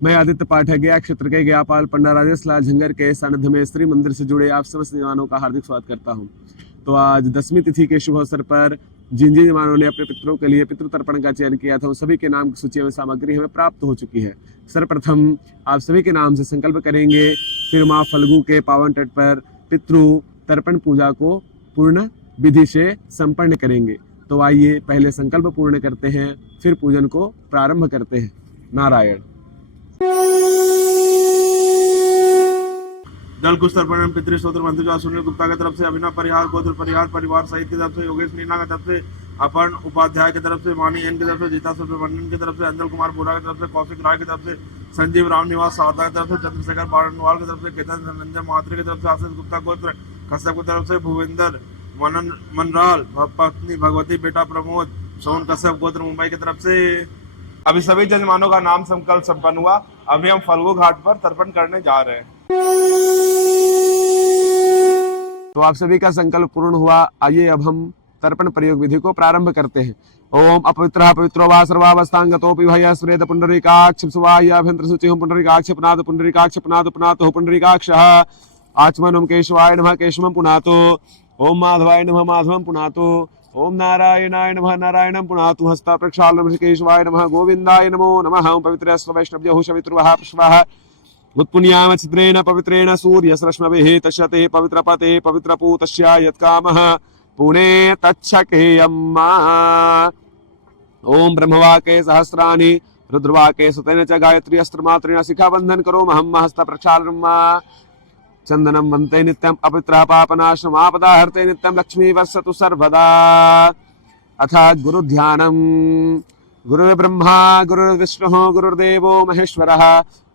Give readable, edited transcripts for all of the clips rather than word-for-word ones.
मैं आदित्य पाठक गया क्षेत्र के गयापाल पंडा राजेश लाल झंगर के सानिध्य में श्री मंदिर से जुड़े आप समस्त जवानों का हार्दिक स्वागत करता हूं। तो आज 10वीं तिथि के शुभ अवसर पर जिन जिन जवानों ने अपने पितरों के लिए पितृ तर्पण का चयन किया था उन सभी के नाम की सूची में सामग्री हमें प्राप्त हो चुकी है। सर्वप्रथम आप सभी के नाम से संकल्प करेंगे, फिर माँ फल्गु के पावन तट पर पितृ तर्पण पूजा को पूर्ण विधि से संपन्न करेंगे। तो आइए पहले संकल्प पूर्ण करते हैं, फिर पूजन को प्रारंभ करते हैं। नारायण। जल कुश तर्पण पितृ स्त्रोत्र मंत्र सुनील गुप्ता की तरफ से, अभिनव परिहार गोत्र परिहार परिवार सहित की तरफ से, योगेश मीना की तरफ से, अपर्ण उपाध्याय की तरफ से, मानी एन की तरफ से, जीता सुब्रमण्यन की तरफ से, अंजल कुमार बोरा की तरफ से, कौशिक राय की तरफ से, संजीव राम निवास सावता की तरफ से, चंद्रशेखर बारणवाल की तरफ से, केतन रंजन महात्री की तरफ से, आशीष गुप्ता गोत्र कश्यप की तरफ से, भूविंदर मनराल पत्नी भगवती बेटा प्रमोद सोन कश्यप गोत्र मुंबई की तरफ से। अभी सभी जजमानों का नाम संकल्प संपन्न हुआ। अभी हम फल्गु घाट पर तर्पण करने जा रहे हैं। तो आप सभी का संकल्प पूर्ण हुआ। आइए अब हम तर्पण प्रयोग विधि को प्रारंभ करते हैं। ओम अपवित्र पवित्रो वा सर्वावस्थांगतोपि भय स्वेद पुंडरीकाक्ष सुवायाभ्यंतर शुचिः पुंडरीकाक्ष पुनाद पुंडरीकाक्ष पुनाद पुनातो पुंडरीकाक्षः आचमनं केशवाय नमः केशवं पुनातो। ओम माधवाय नमः माधवं पुनातो। ओम नारायणाय नमः नारायणं पुनातु। हस्ता प्रक्षालनं केशवाय नमः गोविंदाय नमो नमः। ओम पवित्रस्य वैष्णव्यो शवितृवः पुष्पः उत्पुण्याम चित्रेण पवित्रेण सूर्यस्रश्मभिः तस्यते पवित्रपते पवित्रपूतस्य यत्कामः पुणे तच्छकेयम्। ओम ब्रह्मवाके सहस्राणि रुद्रवाके सुतेन च गायत्री अस्त्रमात्रेण शिखाबन्धन करोमहं हस्त प्रक्षालनं चंदनं वन्ते नित्यं अपवित्रः पापनाशमापदाहर्ते नित्यं लक्ष्मी वर्षतु सर्वदा। अथ गुरुध्यानम्। गुरुर्ब्रह्मा गुरुर्विष्णुः गुरुर्देवो महेश्वरः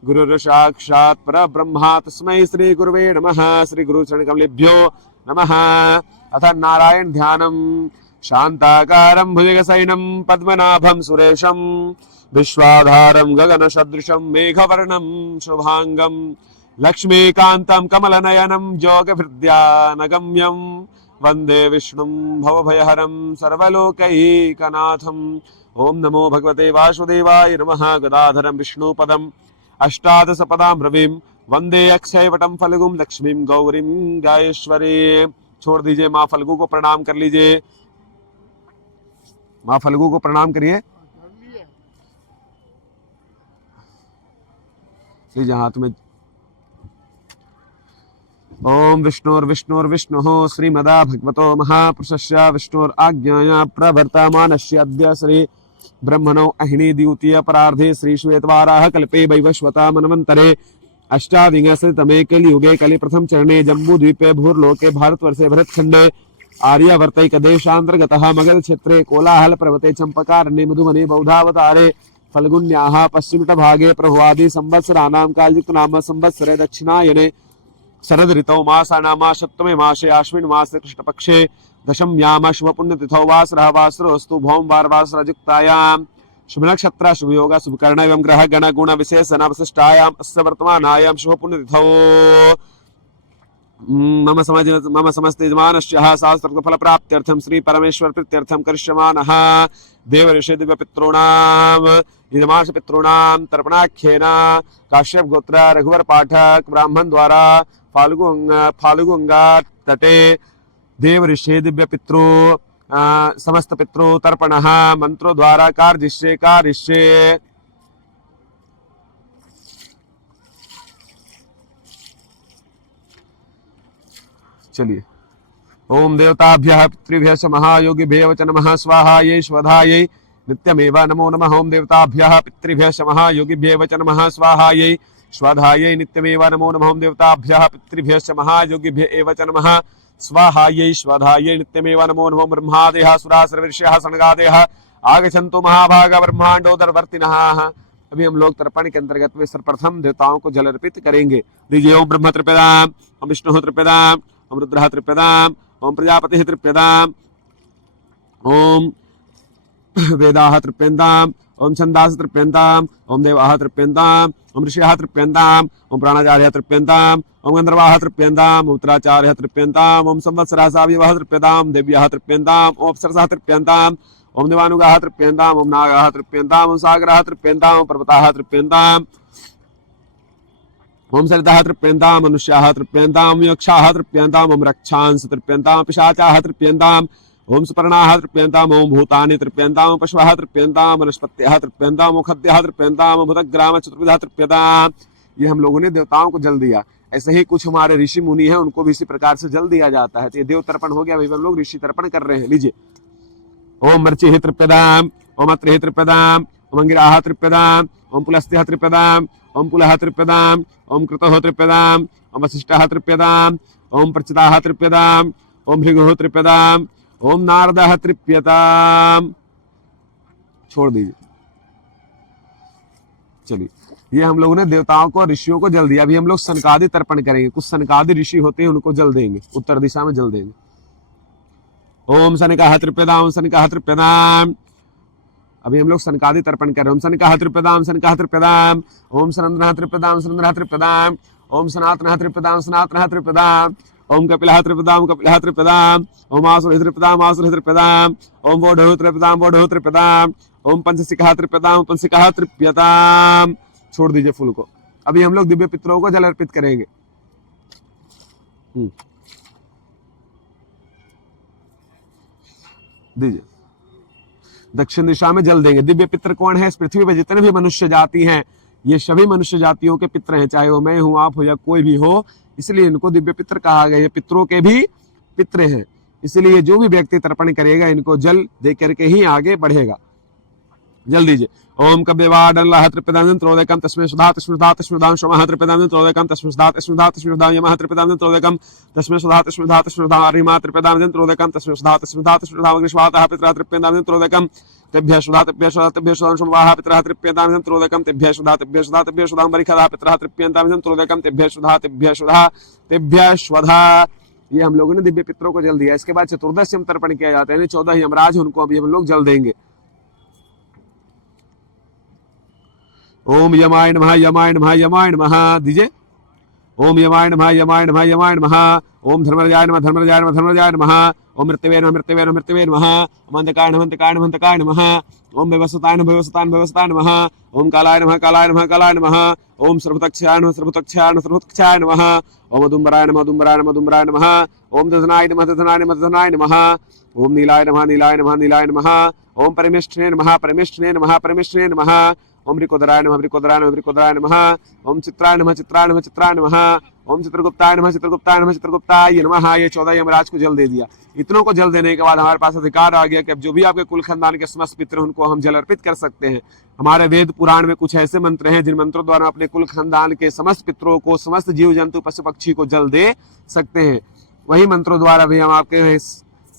गुरुर्साक्षात् परब्रह्म तस्मै श्री गुरुवे नमः। श्री गुरु चरण कमलेभ्यो नमः। अथ नारायण ध्यानम्। शान्ताकारं भुजगशयनं पद्मनाभं सुरेशं विश्वाधारं गगनसदृशं मेघवर्णं शुभांगं लक्ष्मीकान्तं कमलनयनं योगहृद्यानगम्यं वन्दे विष्णुं भवभयहरं सर्वलोकैकनाथम्। ओम नमो भगवते वासुदेवाय नमः। गदाधरं विष्णुपदम् अष्टादशपदां रविं वंदे अक्षयवटं फल्गुं लक्ष्मीं गौरीं गायेश्वरी। छोड़ दीजिए, माँ फल्गु को प्रणाम कर लीजिए। माँ फल्गु को प्रणाम करिए। लीजिए हाथ में। ओम विष्णुर्विष्णुर्विष्णुः श्रीमदा भगवतो महापुरुषस्य विष्णुराज्ञया प्रवर्तमानस्य अद्य श्री ब्रह्मणो अहिनी द्वितीय परार्धे श्री श्वेतवाराह कल्पे वैवस्वता मनवंतरे अष्टाविंशतितमे कलियुगे कलि प्रथम चरणे जम्बू द्वीपे भूर्लोके भारतवर्षे भरतखंडे आर्यावर्तैक देशांतर्गतः मगध क्षेत्रे कोलाहल पर्वते चंपकारण्ये मधुबने बौद्धावतारे फल्गुन्याः पश्चिमट भागे प्रभवादि संवत्सराणां कालयुक्त नाम संवत्सरे दक्षिणायने शरद ऋतौ मासानामा सप्तमे मासे आश्विन मासे कृष्ण पक्षे दशम्याम शुभ पुण्यतिथौ वासरः वासरोऽस्तु भौमवार वासरयुक्तायां शुभ नक्षत्र शुभ योग शुभ कर्ण एवं ग्रह गण गुण विशेषण विशिष्टायां अस्य वर्तमानायां शुभ पुण्यतिथौ मम समस्त यजमानस्य शास्त्र फल प्राप्त्यर्थं श्री परमेश्वर प्रीत्यर्थं करिष्यमानः देव ऋषि दिव्य पितॄणां यजमानस्य पितॄणां तर्पणाख्येन काश्यप गोत्र रघुवर पाठक ब्राह्मण द्वारा फाल्गुंगा तटे देव ऋषि दिव्य पितृ समस्त पितृ तर्पण मंत्रों द्वारा कार्य। चलिए। ओम देवताभ्यः पितृभ्यः महायोगिभ्यः च नमः। स्वाहायै स्वधायै नित्यमेव नमो नमः। ओम देवताभ्यः पितृभ्यः महायोगिभ्यः च नमः। स्वाहायै स्वधायै नित्यमेव नमो नमः। ओम देवताभ्यः पितृभ्यः महायोगिभ्यः च नमः। स्वाहायै स्वधायै नित्यमेव नमो नमः। ब्रह्मादयः सुरासुरर्षयः सनगादयः आगच्छन्तु महाभागा ब्रह्मांडोदरवर्तिनः। अभी हम लोग तर्पण के अंतर्गत में सर्वप्रथम देवताओं को जल अर्पित करेंगे। दीजिए। ओम ब्रह्म तृप्यताम्, ओम विष्णु तृप्यताम्, ओम रुद्रः तृप्यताम्, ओम प्रजापतिः तृप्यताम्, ओम वेदाः तृप्यन्ताम्, ओम छन्दांसः तृप्यन्ताम्, ओम देवाः तृप्यन्ताम्, ओम ऋषयः तृप्यन्ताम्, ओम प्राणाचार्यः तृप्यन्ताम्, ओम गन्धर्वाः तृप्यन्ताम्, ओम उत्तराचार्यः तृप्यन्ताम्, ओम संवत्सराः सावयवः तृप्यन्ताम्, देव्याः तृप्यन्ताम्, ओम अप्सरसः तृप्यन्ताम्, ओम देवानुगाः तृप्यन्ताम्, ओम नागाः तृप्यन्ताम्, ओम सागराः तृप्यन्ताम्, ओम पर्वताः तृप्यन्ताम्, ओम सरितः तृप्यन्तां मनुष्याः तृप्यन्तां यक्षाः तृप्यन्तां ओम रक्षांस तृप्यन्तां पिशाचाः तृप्यन्तां ओम सुपर्णाः तृप्यन्तां ओम भूतानि तृप्यन्तां पशवः तृप्यन्तां वनस्पतयः तृप्यन्तां खद्यः तृप्यन्तां भूतग्राम चतुर्विधः तृप्यतां। ये हम लोगों ने देवताओं को जल दिया। ऐसे ही कुछ हमारे ऋषि मुनि हैं, उनको भी इसी प्रकार से जल दिया जाता है। तो ये देव तर्पण हो गया, अभी हम लोग ऋषि तर्पण कर रहे हैं। लीजिए, ओम मर्चिः तृप्यतां ओम अत्रिः तृप्यतां ओम अंगिराः तृप्यतां ओम पुलस्त्यः तृप्यतां ओम पुलः तृप्यतां ओम कृतः तृप्यतां ओम वसिष्ठः तृप्यतां ओम प्रचिताः तृप्यतां ओम भृगुः तृप्यतां ओम नारदः तृप्यतां। छोड़ दीजिए। चलिए, ये हम लोगों ने देवताओं को ऋषियों को जल दिया। अभी हम लोग सनकादि तर्पण करेंगे। कुछ सनकादि ऋषि होते हैं, उनको जल देंगे, उत्तर दिशा में जल देंगे। ओम सनकाः तृप्यतां ओम सनकाः तृप्यतां। अभी हम लोग सनकादि तर्पण कर रहे हैं। ओम सनकाः तृप्यतां सनकाः तृप्यतां ओम सनंद्रः तृप्यतां सनंद्रः तृप्यतां ओम सनातनः तृप्यतां सनातनः तृप्यतां ओम कपिलः तृप्यतां कपिलः तृप्यतां ओम आसुरः तृप्यतां आसुरः तृप्यतां ओम वोढुः तृप्यतां वोढुः तृप्यतां ओम पंचसिकः तृप्यतां पंचसिकः तृप्यतां। छोड़ दीजिए फूल को। अभी हम लोग दिव्य पितरों को जल अर्पित करेंगे। दीजिए, दक्षिण दिशा में जल देंगे। दिव्य पितर कौन है? इस पृथ्वी पर जितने भी मनुष्य जाति हैं, ये सभी मनुष्य जातियों के पितर हैं, चाहे वो मैं हूं, आप हो या कोई भी हो। इसलिए इनको दिव्य पितर कहा गया। ये पितरों के भी पितर हैं, इसलिए जो भी व्यक्ति तर्पण करेगा इनको जल दे करके ही आगे बढ़ेगा। जल दीजिए। ओम कव्यवाडल्लाह तृप्यतां त्रोदकं तस्मै सुधा तस्मै सुधा तस्मै सुधां सोमः तृप्यतां त्रोदकं तस्मै सुधा तस्मै सुधा तस्मै सुधां यमः तृप्यतां त्रोदकं तस्मै सुधा तस्मै सुधा तस्मै सुधां अरिमा तृप्यतां त्रोदकं तस्मै सुधा तस्मै सुधा तस्मै सुधां अग्निश्वातः पितरः तृप्यतां त्रोदकं तेभ्यः सुधा तेभ्यः सुधा तेभ्यः सुधां सोमवाः पितरः तृप्यतां त्रोदकं तेभ्यः सुधा तेभ्यः सुधा तेभ्यः सुधां बरिखदः पितरः तृप्यतां त्रोदकं तेभ्यः सुधा तेभ्यः सुधा तेभ्यः स्वधा। ये हम लोगों ने दिव्य पितरों को जल दिया। इसके बाद चतुर्दशी में तर्पण किया जाता है। 14 यमराज, उनको अभी हम लोग जल देंगे। ओम यमाय नमः यमाय नमः यमाय नमः। दीजिए। ओम यमाय नमः यमाय नमः यमाय नमः। ओम धर्मराजाय नमः धर्मराजाय नमः धर्मराजाय नमः। ओम मृत्यवे नमः मृत्यवे नमः मृत्यवे नमः। ओम अंधकाय नमः अंधकाय नमः अंधकाय नमः। ओम व्यवस्थाय नमः व्यवस्थाय नमः व्यवस्थाय नमः। ओम कालाय नमः कालाय नमः कालाय नमः। ओम सर्वतक्षाय नमः सर्वतक्षाय नमः सर्वतक्षाय नमः। ओम अदुम्बराय नमः अदुम्बराय नमः अदुम्बराय नमः। ओम दधनाय नमः दधनाय नमः दधनाय नमः। ओम नीलाय नमः नीलाय नमः नीलाय नमः। ओम परमेष्ठिने नमः परमेष्ठिने नमः परमेष्ठिने नमः। ओम रिकोदराय नमः रिकोदराय नमः रिकोदराय नमः। ओम चित्राय नमः चित्राय नमः चित्राय नमः। ओम चित्रगुप्ताय नमः चित्रगुप्ताय नमः चित्रगुप्ताय नमः। ये 14 यमराज को जल दे दिया। इतनों को जल देने के बाद हमारे पास अधिकार आ गया कि अब जो भी आपके कुल खानदान के समस्त पितर हैं, उनको हम जल अर्पित कर सकते हैं। हमारे वेद पुराण में कुछ ऐसे मंत्र हैं जिन मंत्रों द्वारा अपने कुल खानदान के समस्त पितरों को, समस्त जीव जंतु पशु पक्षी को जल दे सकते हैं। वही मंत्रों द्वारा भी हम आपके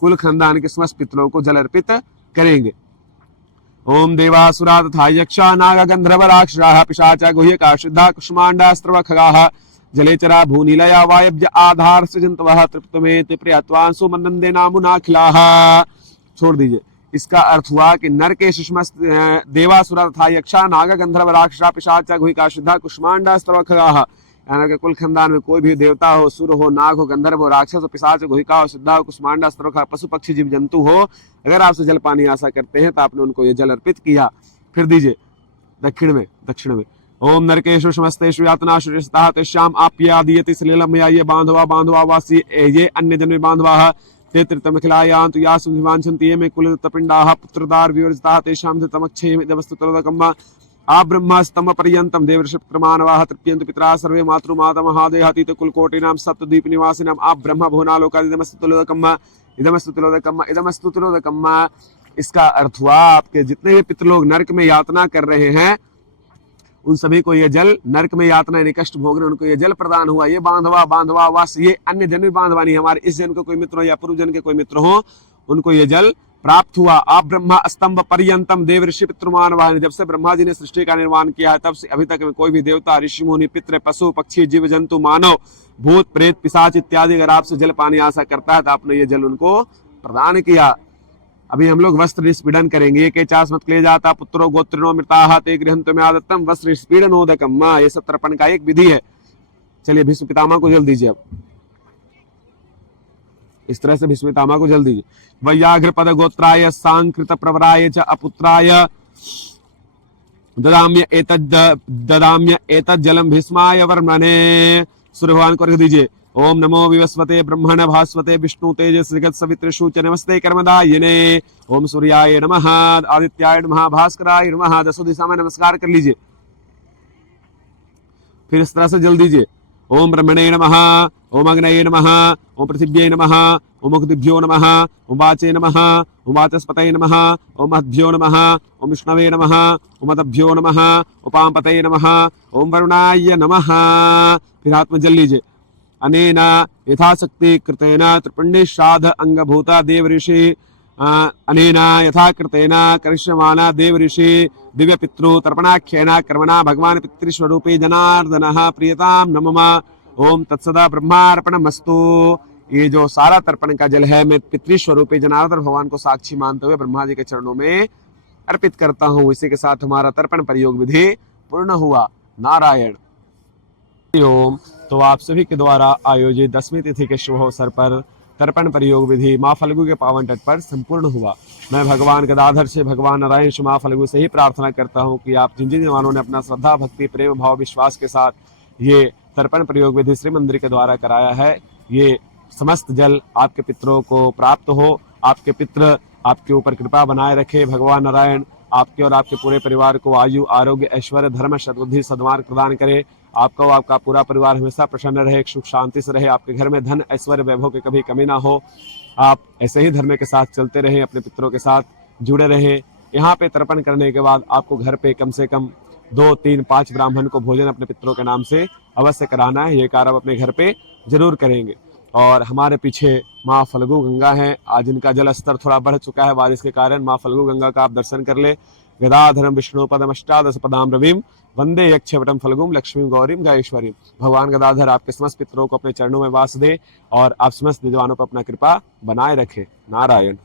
कुल खानदान के समस्त पितरों को जल अर्पित करेंगे। ओम देवासुरा तथा यक्षा नाग गंधर्व राक्षसाः पिशाचा गुह्यका सिद्धा कुष्मांडा स्त्रव खगाः जलेचरा भूनीलया वायव्य आधार सृजन्तवः तृप्तमेति प्रियत्वांसु मनन्दे नामुनाखिलाः। छोड़ दीजिए। इसका अर्थ हुआ कि नर के समस्त देवासुरा तथा यक्षा नाग गंधर्व राक्षसा पिशाचा गुह्यका सिद्धा कुष्मांडा स्त्रव खगाः, यानी कि कुल खानदान में कोई भी देवता हो, सुर हो, नाग हो, गंधर्व हो, राक्षस हो, पिशाच, गुहिका हो, सिद्धा हो, कुष्मांडा, स्त्रवखा, पशु पक्षी जीव जंतु हो, अगर आपसे जल पानी आशा करते हैं तो आपने उनको ये जल अर्पित किया। फिर दीजिए दक्षिण में। ओम नरकेशु समस्तेषु यातनाषु स्थिताः तेषाम् आप्यादीयते सलिलं या ये बांधवा वासी ये अन्य जन्मे बांधवाः ते त्रितमखिलायान्तु यासु विवांछन्ति ये मे कुलतपिण्डाः पुत्रदार विवर्जिताः तेषां धृतमक्षयमिदवस्तुतरोदकम् आ ब्रह्मस्तंभ पर्यंतम देवऋषिमानवाः तृप्यन्तु पितरा सर्वे मातृमाता महादेहातीत कुलकोटिनां सप्तद्वीप निवासिनां आ ब्रह्म भुवनालोकादिदमस्तु तिलोदकम्। इसका अर्थ हुआ आपके जितने भी पितृलोक नरक में यातना कर रहे हैं, उन सभी को ये जल, नरक में यातना यानी कष्ट भोग रहे, उनको ये जल प्रदान हुआ। ये बांधवा वास, ये अन्य जन्म बांधवा नहीं, हमारे इस जन्म के कोई मित्र हो या पूर्व जन्म के कोई मित्र हो, उनको ये जल प्राप्त हुआ। आप ब्रह्मा स्तंभ पर्यंतम देव ऋषि पितृमानवाह, जब से ब्रह्मा जी ने सृष्टि का निर्माण किया है तब से अभी तक में कोई भी देवता, ऋषि मुनि, पितृ, पशु पक्षी, जीव जंतु, मानव, भूत प्रेत, पिशाच इत्यादि अगर आपसे जल पानी आशा करता है तो आपने ये जल उनको प्रदान किया। अभी हम लोग वस्त्र स्पीडन करेंगे। एक चास्मत क्ले जाता पुत्रो गोत्रिणो मृताः ते गृहन्तो में आदत्तम वस्त्र स्पीडनोदकम्। ये सब तर्पण का एक विधि है। चलिए भीष्म पितामह को जल दीजिए। अब इस तरह से भीष्म पितामह को जल दीजिए। वैयाघ्र पद गोत्राय सांकृत प्रवराय च अपुत्राय ददाम्य एतद् जलम भीष्माय वर्मणे। सूर्य भगवान को रख दीजिए। ओम नमो विवस्वते ब्रह्मण भास्वते विष्णु तेजस जगत सवितृषु च नमस्ते कर्मदायिने। ओम सूर्याय नमः, आदित्याय नमः, भास्कराय नमः। 10 दिशा में नमस्कार कर लीजिए। फिर इस तरह से जल दीजिए। ओम ब्रह्मणे नमः, ओम अग्नये नमः, ओम पृथिव्यै नमः, ओम मुक्तिभ्यो नमः, ओम वाचे नमः, ओम वाचस्पतये नमः, ओम महद्भ्यो नमः, ओम विष्णवे नमः, ओम मदभ्यो नमः, उपामपतये नमः, ओम वरुणाय नमः। फिर हाथ में जल लीजिए। अनेन यथाशक्ति कृतेन त्रिपुण्डी श्राद्ध अंगभूता देव ऋषि अनेन यथा कृतेन करिष्यमाना देव ऋषि दिव्य पितृ तर्पणाख्येन कर्मणा भगवान पितृस्वरूपी जनार्दनः प्रियताम नमः। ओम तत्सदा ब्रह्मार्पणमस्तु। ये जो सारा तर्पण का जल है मैं पितृस्वरूपी जनार्दन भगवान को साक्षी मानते हुए ब्रह्मा जी के चरणों में अर्पित करता हूँ। इसी के साथ हमारा तर्पण प्रयोग विधि पूर्ण हुआ। नारायण। ओम। तो आप सभी के द्वारा आयोजित 10वीं तिथि के शुभ अवसर पर तर्पण प्रयोग विधि माँ फल्गु के पावन तट पर संपूर्ण हुआ। मैं भगवान गदाधर से, भगवान नारायण से, माँ फल्गु से ही प्रार्थना करता हूँ कि आप जिन जिन जवानों ने अपना श्रद्धा भक्ति प्रेम भाव विश्वास के साथ ये तर्पण प्रयोग विधि श्री मंदिर के द्वारा कराया है, ये समस्त जल आपके पितरों को प्राप्त हो। आपके पितर आपके ऊपर कृपा बनाए रखे। भगवान नारायण आपके और आपके पूरे परिवार को आयु आरोग्य ऐश्वर्य धर्म सद्बुद्धि सद्मार्ग प्रदान करे। आपका और आपका पूरा परिवार हमेशा प्रसन्न रहे, सुख शांति से रहे। आपके घर में धन ऐश्वर्य वैभव की कभी कमी ना हो। आप ऐसे ही धर्म के साथ चलते रहें, अपने पितरों के साथ जुड़े रहें। यहाँ पे तर्पण करने के बाद आपको घर पे कम से कम 2, 3, 5 ब्राह्मण को भोजन अपने पितरों के नाम से अवश्य कराना है। ये कार्य आप अपने घर पे जरूर करेंगे। और हमारे पीछे माँ फल्गु गंगा है। आज इनका जल स्तर थोड़ा बढ़ चुका है बारिश के कारण। माँ फल्गु गंगा का आप दर्शन कर ले। गदाधरम विष्णु पदम अष्टादश पदाम रविम वंदे यक्षवटम फल्गुम लक्ष्मी गौरीम गायेश्वरी। भगवान गदाधर आपके समस्त पितरों को अपने चरणों में वास दे और आप समस्त विद्वानों पर अपना कृपा बनाए रखे। नारायण।